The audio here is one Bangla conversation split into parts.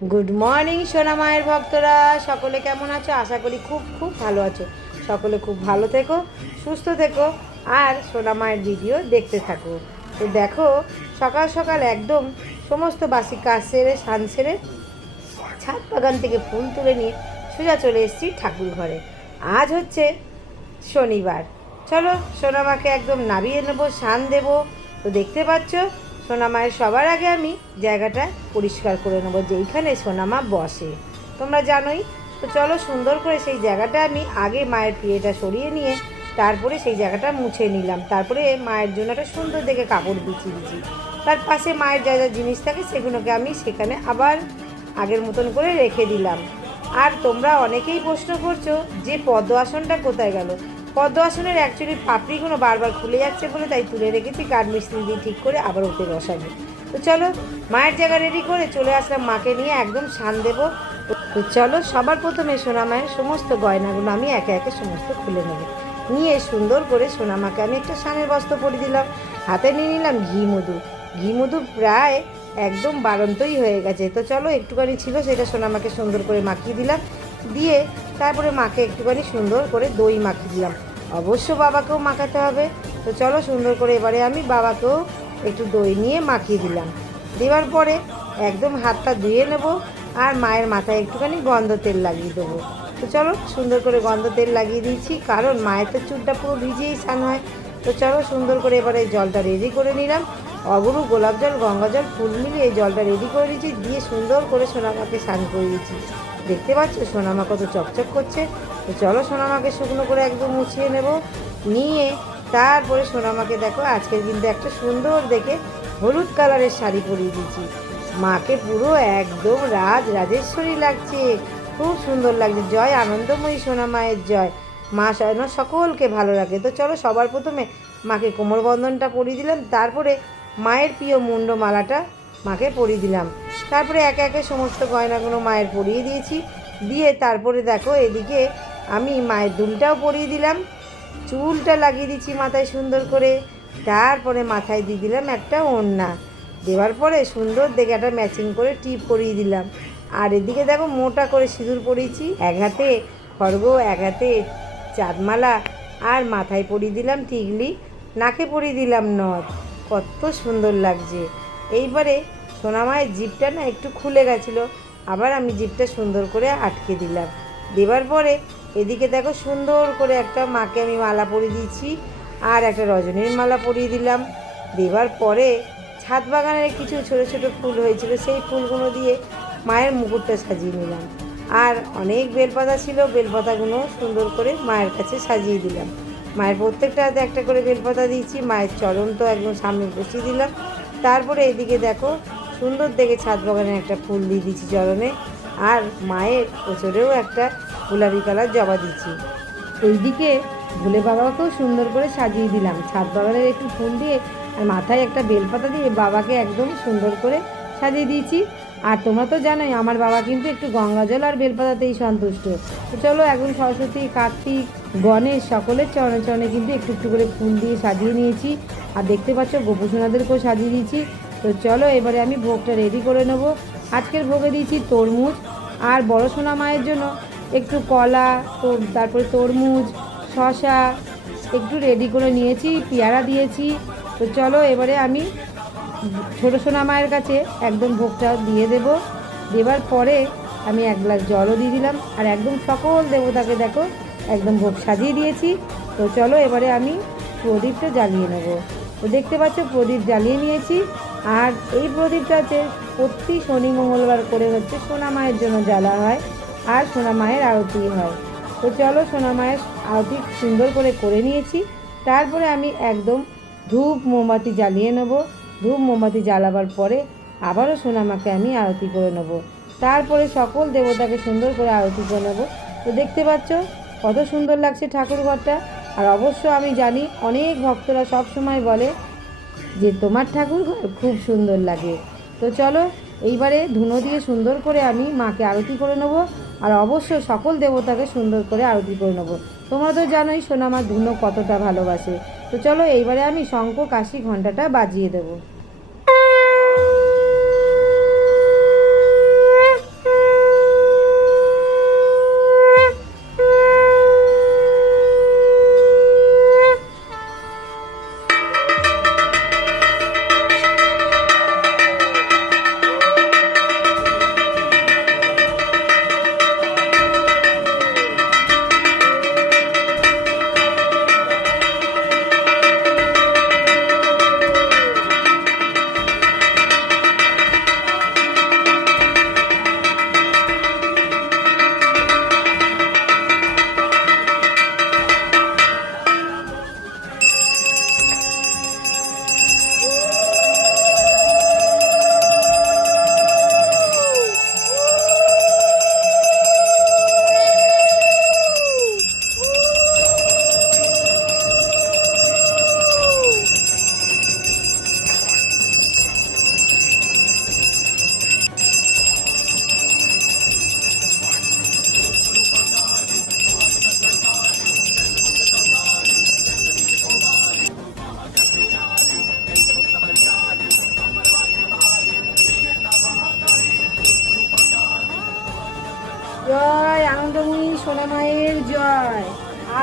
গুড মর্নিং সোনা মায়ের ভক্তরা। সকলে কেমন আছো? আশা করি খুব খুব ভালো আছো। সকলে খুব ভালো থেকো, সুস্থ থেকো, আর সোনা মায়ের ভিডিও দেখতে থাকো। তো দেখো, সকাল সকাল একদম সমস্ত বাসি কাজ সেরে সান সেরে ছাদ বাগান থেকে ফুল তুলে নিয়ে সোজা চলে এসেছি ঠাকুর ঘরে। আজ হচ্ছে শনিবার। চলো সোনামাকে একদম নাবিয়ে নেব সান দেবো। তো দেখতে পাচ্ছ সোনামায়ের সবার আগে আমি জায়গাটা পরিষ্কার করে নেব, যেইখানে সোনামা বসে। তোমরা জানোই, তো চলো সুন্দর করে সেই জায়গাটা আমি আগে মায়ের পিয়েটা সরিয়ে নিয়ে তারপরে সেই জায়গাটা মুছে নিলাম। তারপরে মায়ের জন্য একটা সুন্দর দেখে কাপড় বিছিয়ে দিচ্ছি তার পাশে মায়ের যা যা জিনিস থাকে সেগুলোকে আমি সেখানে আবার আগের মতন করে রেখে দিলাম। আর তোমরা অনেকেই প্রশ্ন করছ যে পদ্ম আসনটা কোথায় গেল? পদ্ম আসনের অ্যাকচুয়ালি পাপড়িগুলো বারবার খুলে যাচ্ছে বলে তাই তুলে রেখেছি কাঠ মিস্ত্রি দিয়ে ঠিক করে আবার ওতে বসাবো। তো চলো, মায়ের জায়গা রেডি করে চলে আসলাম মাকে নিয়ে, একদম সান দেবো। তো চলো, সবার প্রথমে সোনা মায়ের সমস্ত গয়নাগুলো আমি একে একে সমস্ত খুলে নেব। নিয়ে সুন্দর করে সোনামাকে আমি একটা সানের বস্ত্র পরিয়ে দিলাম। হাতে নিয়ে নিলাম ঘি মধু। ঘি মধু প্রায় একদম বাড়ন্তই হয়ে গেছে। তো চলো, একটুখানি ছিল সেটা সোনামাকে সুন্দর করে মাখিয়ে দিলাম। দিয়ে তারপরে মাকে একটুখানি সুন্দর করে দই মাখিয়ে দিলাম। অবশ্য বাবাকেও মাখাতে হবে। তো চলো সুন্দর করে এবারে আমি বাবাকেও একটু দই নিয়ে মাখিয়ে দিলাম। দেওয়ার পরে একদম হাতটা ধুয়ে নেব আর মায়ের মাথায় একটুখানি গন্ধ তেল লাগিয়ে দেবো। তো চলো সুন্দর করে গন্ধ তেল লাগিয়ে দিয়েছি, কারণ মায়ের তো চুলটা পুরো ভিজেই স্নান হয়। তো চলো সুন্দর করে এবারে জলটা রেডি করে নিলাম। অগরু, গোলাপ জল, গঙ্গা জল, ফুল মিলিয়ে এই জলটা রেডি করে দিয়েছি দিয়ে সুন্দর করে সোনামাকে স্নান করে দিয়েছি। দেখতে পাচ্ছ, সোনামা কত চকচক করছে। তো চলো সোনামাকে শুকনো করে একদম মুছিয়ে নেব। নিয়ে তারপরে সোনামাকে দেখো, আজকের কিন্তু একটা সুন্দর দেখে হলুদ কালারের শাড়ি পরিয়ে দিয়েছি। মাকে পুরো একদম রাজ রাজেশ্বরী লাগছে, খুব সুন্দর লাগছে। জয় আনন্দময়ী সোনা মায়ের জয়। মা যেন সকলকে ভালো লাগে তো চলো সবার প্রথমে মাকে কোমর বন্ধনটা পরিয়ে দিলাম, তারপরে মায়ের প্রিয় মুন্ডমালাটা মাকে পরিয়ে দিলাম। তারপরে একে একে সমস্ত গয়নাগুলো মায়ের পরিয়ে দিয়েছি। দিয়ে তারপরে দেখো এদিকে আমি মায়ের দুলটাও পরিয়ে দিলাম, চুলটা লাগিয়ে দিচ্ছি মাথায় সুন্দর করে, তারপরে মাথায় দিয়ে দিলাম একটা ওড়না, দেওয়ার পরে সুন্দর দেখে একটা ম্যাচিং করে টিপ পরিয়ে দিলাম। আর এদিকে দেখো মোটা করে সিঁদুর পরিয়েছি, এক হাতে খড়গ, এক হাতে চাঁদমালা, আর মাথায় পরিয়ে দিলাম টিকলি, নাকে পরিয়ে দিলাম নথ, কত সুন্দর লাগছে। এইবারে সোনামায়ের জিপটা না একটু খুলে গেছিল, আবার আমি জিপটা সুন্দর করে আটকে দিলাম। দেবার পরে এদিকে দেখো সুন্দর করে একটা মাকে আমি মালা পরিয়ে দিয়েছি আর একটা রজনীর মালা পরিয়ে দিলাম। দেবার পরে ছাদ বাগানের কিছু ছোট ছোট ফুল হয়েছিল, সেই ফুলগুলো দিয়ে মায়ের মুকুটটা সাজিয়ে নিলাম। আর অনেক বেলপাতা ছিল, বেলপাতাগুলো সুন্দর করে মায়ের কাছে সাজিয়ে দিলাম। মায়ের প্রত্যেকটা হাতে একটা করে বেলপাতা দিয়েছি, মায়ের চরণ তো একদম সামনে বসিয়ে দিলাম। তারপরে এদিকে দেখো সুন্দর দেখে ছাদ বাগানে একটা ফুল দিয়ে দিচ্ছি চরণে। আর মায়ের ওচরেও একটা গোলাপি কালার জবা দিচ্ছি। এইদিকে ভোলে বাবাকেও সুন্দর করে সাজিয়ে দিলাম। ছাদ বাগানের একটু ফুল দিয়ে আর মাথায় একটা বেলপাতা দিয়ে বাবাকে একদম সুন্দর করে সাজিয়ে দিয়েছি। আর তোমরা তো জানোই, আমার বাবা কিন্তু একটু গঙ্গা জল আর বেলপাতাতেই সন্তুষ্ট। তো চলো একদম সরস্বতী, কার্তিক, গণেশ সকলের চরণে চরণে কিন্তু একটু একটু করে ফুল দিয়ে সাজিয়ে নিয়েছি। আর দেখতে পাচ্ছ গোপুসোনাদেরকেও সাজিয়ে দিয়েছি। তো চলো এবারে আমি ভোগটা রেডি করে নেব। আজকের ভোগে দিয়েছি তরমুজ আর বড় সোনা মায়ের জন্য। একটু কলা, তো তারপরে তরমুজ শশা একটু রেডি করে নিয়েছি, পেয়ারা দিয়েছি। তো চলো এবারে আমি ছোটো সোনা মায়ের কাছে একদম ভোগটা দিয়ে দেব। দেবার পরে আমি এক গ্লাস জলও দিয়ে দিলাম। আর একদম সকল দেবতাকে দেখো, একদম ভোগ সাজিয়ে দিয়েছি। তো চলো এবারে আমি প্রদীপটা জ্বালিয়ে নেব। তো দেখতে পাচ্ছ, প্রদীপ জ্বালিয়ে নিয়েছি। আর এই প্রদীপটা হচ্ছে প্রতি শনি মঙ্গলবার করে হচ্ছে সোনা মায়ের জন্য জ্বালা হয়। আর সোনা মায়ের আরতি হয়। তো চলো সোনা মায়ের আরতি সুন্দর করে করে নিয়েছি। তারপরে আমি একদম ধূপ মোমবাতি জ্বালিয়ে নেব। ধূপ মোমবাতি জ্বালাবার পরে আবারও সোনামাকে আমি আরতি করে নেব। তারপরে সকল দেবতাকে সুন্দর করে আরতি করে নেব। তো দেখতে পাচ্ছ, কত সুন্দর লাগছে ঠাকুর ঘরটা। আর অবশ্য আমি জানি অনেক ভক্তরা সব সময় বলে যে তোমার ঠাকুর ঘর খুব সুন্দর লাগে। তো চলো, এইবারে ধুনো দিয়ে সুন্দর করে আমি মাকে আরতি করে নেব। আর অবশ্যই সকল দেবতাকে সুন্দর করে আরতি করে নেব। তোমরা তো জানোই সোনামার ধুনো কতটা ভালোবাসে। তো চলো এইবারে আমি শঙ্খ কাশি ঘন্টাটা বাজিয়ে দেবো।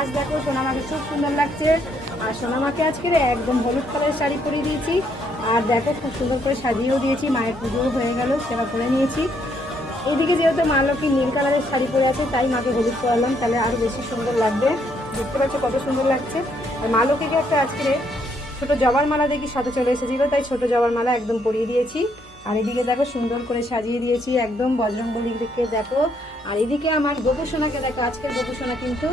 আজ দেখো সোনামাকে খুব সুন্দর লাগছে। আর সোনামাকে আজকে একদম হলুদ কালারের শাড়ি পরিয়ে দিয়েছি। আর দেখো খুব সুন্দর করে সাজিয়েও দিয়েছি, মায়ের পুজোও হয়ে গেল, সেবা করে নিয়েছি। এইদিকে যেহেতু মা লক্ষ্মী নীল কালারের শাড়ি পরে আছে, তাই মাকে হলুদ পরালাম, তাহলে আরও বেশি সুন্দর লাগবে। দেখতে পাচ্ছ কত সুন্দর লাগছে। আর মা লক্ষ্মীকে একটা আজকে ছোটো জবার মালা দেখি সাথে চলে এসেছিল, তাই ছোটো জবার মালা একদম পরিয়ে দিয়েছি। আর এদিকে দেখো সুন্দর করে সাজিয়ে দিয়েছি একদম বজরংবলীকে দেখো। আর এদিকে আমার গোপুসোনাকে দেখো, আজকের গোপুসোনা কিন্তু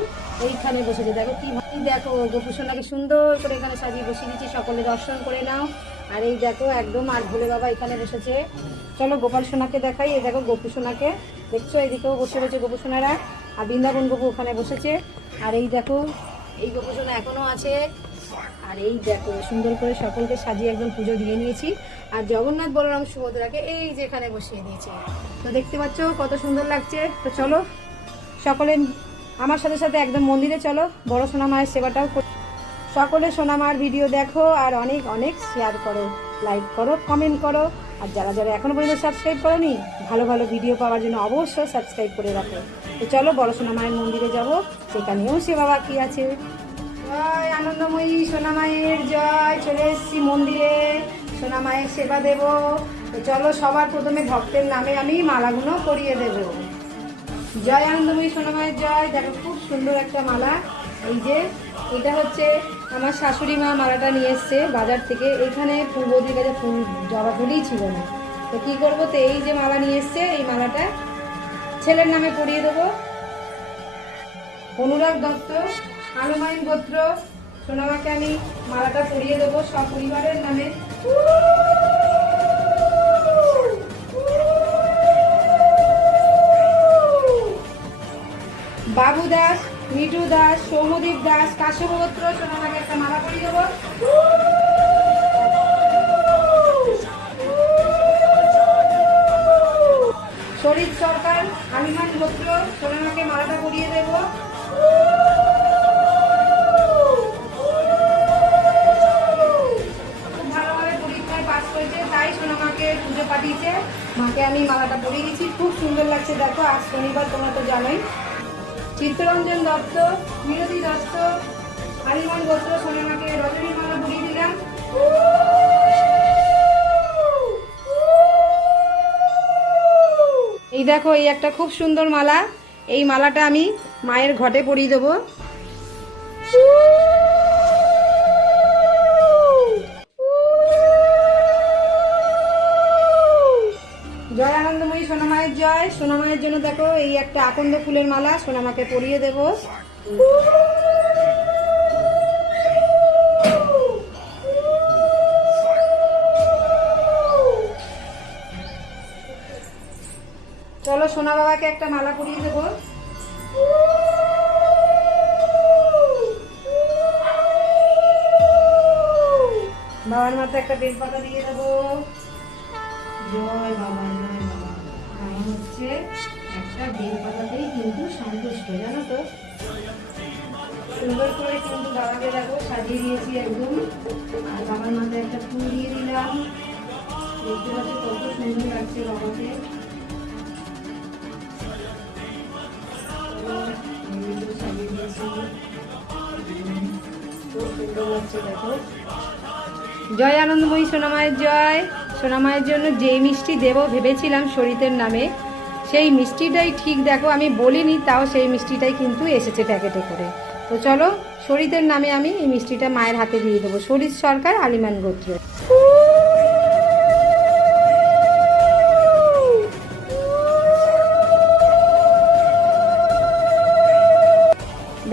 এইখানে বসেছে। দেখো কি দেখো, গোপুসোনাকে সুন্দর করে এখানে সাজিয়ে বসিয়ে দিয়েছি, সকলে দর্শন করে নাও। আর এই দেখো একদম, আর ভোলে বাবা এখানে বসেছে। চলো গোপাল সোনাকে দেখাই, এই দেখো গোপু সোনাকে দেখছ, এদিকেও বসে রয়েছে গোপু সোনারা আর বৃন্দাবন গোপু ওখানে বসেছে। আর এই দেখো, এই গোপু সোনা এখনও আছে। আর এই দেখো, সুন্দর করে সকলকে সাজিয়ে একদম পুজো দিয়ে নিয়েছি। আর জগন্নাথ বলরাম সুভদ্রাকে এই যে এখানে বসিয়ে দিয়েছে। তো দেখতে পাচ্ছ, কত সুন্দর লাগছে। তো চলো, সকলে আমার সাথে সাথে একদম মন্দিরে চলো। বড় সোনা মায়ের সেবাটাও। সকলে সোনামার ভিডিও দেখো আর অনেক অনেক শেয়ার করো লাইক করো কমেন্ট করো। আর যারা যারা এখনও পর্যন্ত সাবস্ক্রাইব করোনি, ভালো ভালো ভিডিও পাওয়ার জন্য অবশ্যই সাবস্ক্রাইব করে রাখো। তো চলো, বড় সোনামায়ের মন্দিরে যাব। সেখানেও সেবা বাকি আছে। জয় আনন্দময়ী সোনামায়ের জয়, চলে এসেছি মন্দিরে। সোনামায়ের সেবা দেব। চলো সবার প্রথমে ভক্তের নামে আমি মালাগুলো করিয়ে দেবো। জয় আনন্দময়ী সোনামায়ের জয়। দেখো খুব সুন্দর একটা মালা। এই যে, এটা হচ্ছে আমার শাশুড়ি মা মালাটা নিয়ে এসছে বাজার থেকে। এখানে পূর্বদির যে ফুল জবা ফুলই ছিল না। তো কী করব? তো এই যে মালা নিয়ে এসছে, এই মালাটা ছেলের নামে পরিয়ে দেবো। অনুরাগ দত্ত আনুমাইন গোত্র সোনামাকে আমি মালাটা পরিয়ে দেবো সব পরিবারের নামে। বাবু দাস, মিঠু দাস সৌমদীপ দাস কাশ্যপত্র সোনামাকে একটা মালা পরিয়ে দেবো। শরীর সরকার আলিমান গোত্র সোনামাকে মালাটা পরিয়ে দেবো। আমি মালাটা পরিয়ে দিয়েছি খুব সুন্দর লাগছে, দেখো, আজ শনিবার, তোমরা তো জানোই। চিত্তরঞ্জন দত্ত, বিরোধী দত্ত হারিমান গোত্র সোনামাকে রজনী মালা পরিয়ে দিলাম। এই দেখো, এই একটা খুব সুন্দর মালা। এই মালাটা আমি মায়ের ঘটে পরিয়ে দেবো। সোনামায়ের জয় সোনামায়ের জন্য দেখো, এই একটা আকন্দ ফুলের মালা সোনামাকে পরিয়ে দেব। চলো সোনা বাবাকে একটা মালা পরিয়ে দেবো। বাবার মাথায় একটা বেলপাতা দিয়ে দেবো। জয় বাবা, জয়। হচ্ছে একটা বেলপাতাতেই কিন্তু সন্তুষ্ট, জানো তো? সুন্দর করে কিন্তু বাবাকে দেখো, সাজিয়ে দিয়েছি একদম। আর বাবার মাথায় একটা ফুল দিয়ে দিলাম। দেখতে পাচ্ছি কত সুন্দর লাগছে বাবাকে। সাজিয়ে দিয়েছি। খুব সুন্দর লাগছে দেখো। জয় আনন্দময়ী সোনামায়ের জয়। সোনামায়ের জন্য যেই মিষ্টি দেব ভেবেছিলাম শরীরের নামে, সেই মিষ্টিটাই ঠিক দেখো, আমি বলিনি, তাও সেই মিষ্টিটাই কিন্তু এসেছে প্যাকেটে করে। তো চলো শরীরের নামে আমি এই মিষ্টিটা মায়ের হাতে দিয়ে দেবো, শরীর সরকার আলিমান গোত্র।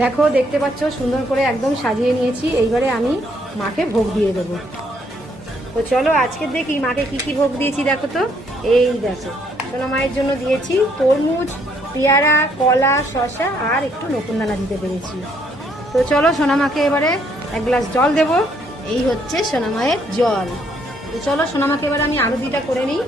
দেখো, দেখতে পাচ্ছ, সুন্দর করে একদম সাজিয়ে নিয়েছি, এইবারে আমি মাকে ভোগ দিয়ে দেবো। তো চলো আজকে দেখি মাকে কি কি ভোগ দিয়েছি, দেখো তো। এই দেখো, চলো মায়ের জন্য দিয়েছি তরমুজ, পেয়ারা, কলা শশা আর একটু নতুন দানা দিতে পেরেছি। তো চলো সোনামাকে এবারে এক গ্লাস জল দেব। এই হচ্ছে সোনামায়ের জল। তো চলো সোনামাকে এবারে আমি আরতিটা করে নিই।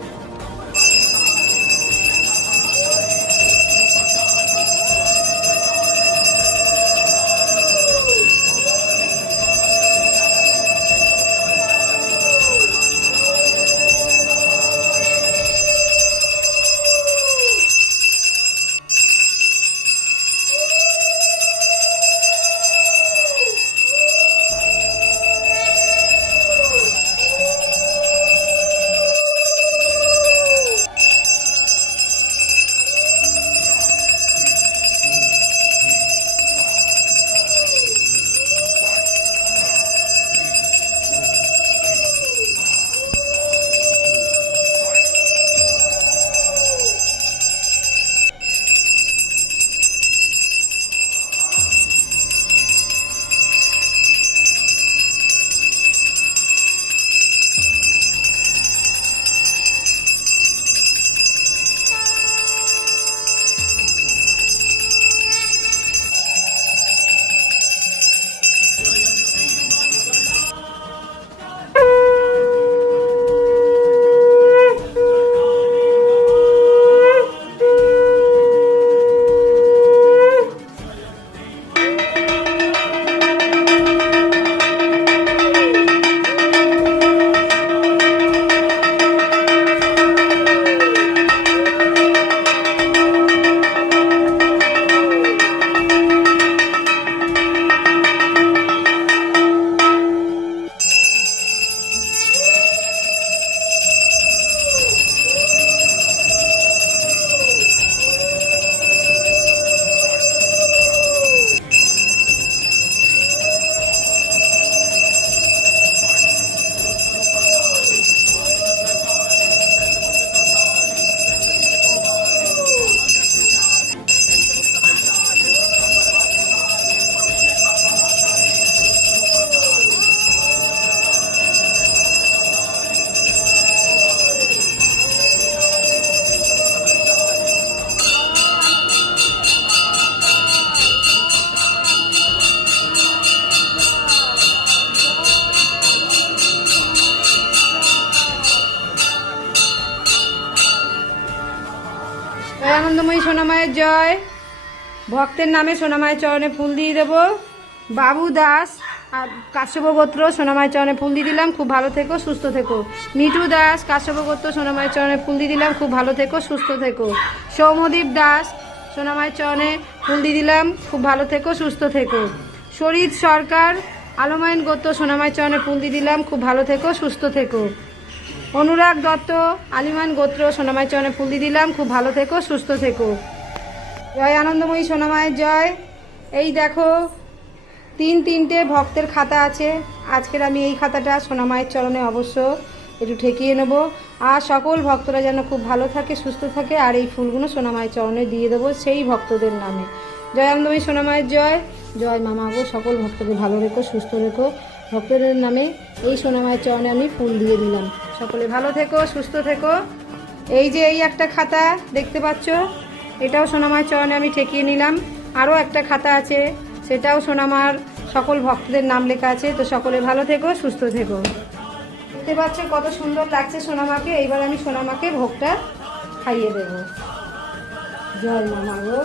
ভক্তের নামে সোনামায়ের চরণে ফুল দিয়ে দেবো। বাবু দাস আর কাশ্যপ গোত্র সোনামায়ের চরণে ফুল দিয়ে দিলাম। খুব ভালো থেকো, সুস্থ থেকো। মিঠু দাস, কাশ্যপ গোত্র সোনামায়ের চরণে ফুল দিয়ে দিলাম। খুব ভালো থেকো, সুস্থ থেকো। সৌমদীপ দাস সোনামায়ের চরণে ফুল দিয়ে দিলাম। খুব ভালো থেকো, সুস্থ থেকো। শরীর সরকার, আলমাইন গোত্র সোনামায়ের চরণে ফুল দিয়ে দিলাম। খুব ভালো থেকো, সুস্থ থেকো। অনুরাগ দত্ত, আলিমান গোত্র সোনামায়ের চরণে ফুল দিয়ে দিলাম। খুব ভালো থেকো, সুস্থ থেকো। জয় আনন্দময়ী সোনামায়ের জয়। এই দেখো, তিন তিনটে ভক্তের খাতা আছে। আজকের আমি এই খাতাটা সোনামায়ের চরণে অবশ্য একটু ঠেকিয়ে নেব। আর সকল ভক্তরা যেন খুব ভালো থাকে, সুস্থ থাকে, আর এই ফুলগুলো সোনামায়ের চরণে দিয়ে দেবো সেই ভক্তদের নামে। জয় আনন্দময়ী সোনামায়ের জয়। জয় মামা গো, সকল ভক্তকে ভালো রেখো, সুস্থ রেখো। ভক্তদের নামে এই সোনামায়ের চরণে আমি ফুল দিয়ে দিলাম। সকলে ভালো থেকো, সুস্থ থেকো। এই যে এই একটা খাতা, দেখতে পাচ্ছ? এটাও সোনামার চরণে আমি ঠেকিয়ে নিলাম। আরও একটা খাতা আছে, সেটাও সোনামার সকল ভক্তদের নাম লেখা আছে। তো সকলে ভালো থেকো, সুস্থ থেকো। দেখতে পাচ্ছ কত সুন্দর লাগছে সোনামাকে। এইবার আমি সোনামাকে ভোগটা খাইয়ে দেবো। জয় মা মা গো,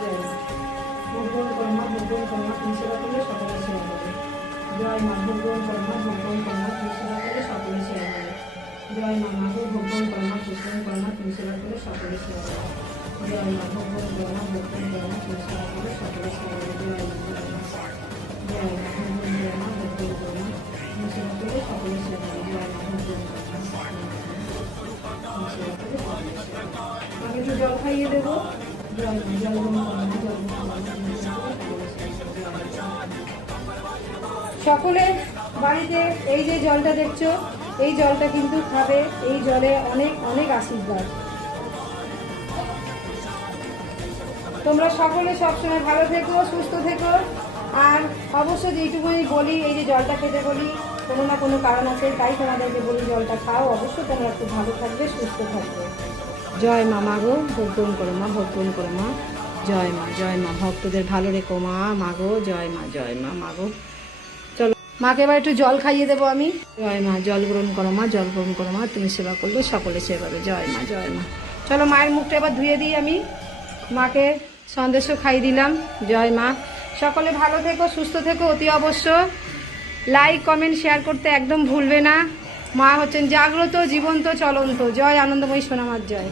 জয়। মা ভোগ কর্মা ভোগ কর্মা, তুমি সেবা করলে সকলে সেবা করবে। জয় মা ভোগ কর্মা ভোগ কর্মা, তুমি সেবা করলে সকলে সেবা করবে। জয় মা মা গো ভোগ কর্মা ভোগ কর্মা, তুমি সেবা করলে সকলে সেবা করবে। জয় মা ভোগ কর্মা ভোগ কর্মা তুমি সেবা করলে সকলে সেবা জয় মা জয় মা ভোগ কর্মা ভোগ কর্মা তুমি সেবা করলে সকলে সেবা করবে জয় মা ভোগ কর্মা তুমি সেবা করলে সকলে সেবা করবে আমাকে একটু জল খাইয়ে দেবো জল জল। সকলে বাড়িতে এই যে জলটা দেখছ, এই জলটা কিন্তু খাবে, এই জলে অনেক অনেক আশীর্বাদ তোমরা সকলে সবসময় ভালো থেকো, সুস্থ থেকো। আর অবশ্য যেটুকুনি বলি, এই যে জলটা খেতে বলি, কোনো না কোনো কারণ আছে, তাই তোমাদেরকে বলি, জলটা খাও। অবশ্য তোমরা খুব ভালো থাকবে, সুস্থ থাকবে। জয় মা মাগো গো ভোগ করো মা ভোগ করো মা। জয় মা জয় মা, ভক্তদের ভালো রেখো মা মাগো জয় মা জয় মা মাগো চলো, মাকে এবার একটু জল খাইয়ে দেবো আমি। জয় মা, জল গ্রহণ করো মা, জল গ্রহণ করো মা, তুমি সেবা করলে সকলে সেবা জয় মা জয় মা। চলো, মায়ের মুখটা এবার ধুয়ে দিই আমি। মাকে সন্দেশও খাই দিলাম। জয় মা। সকলে ভালো থেকো, সুস্থ থেকো, অতি অবশ্য। লাইক কমেন্ট শেয়ার করতে একদম ভুলবে না। মা হচ্ছেন জাগ্রত, জীবন্ত, চলন্ত। জয় আনন্দময়ী সোনামার জয়।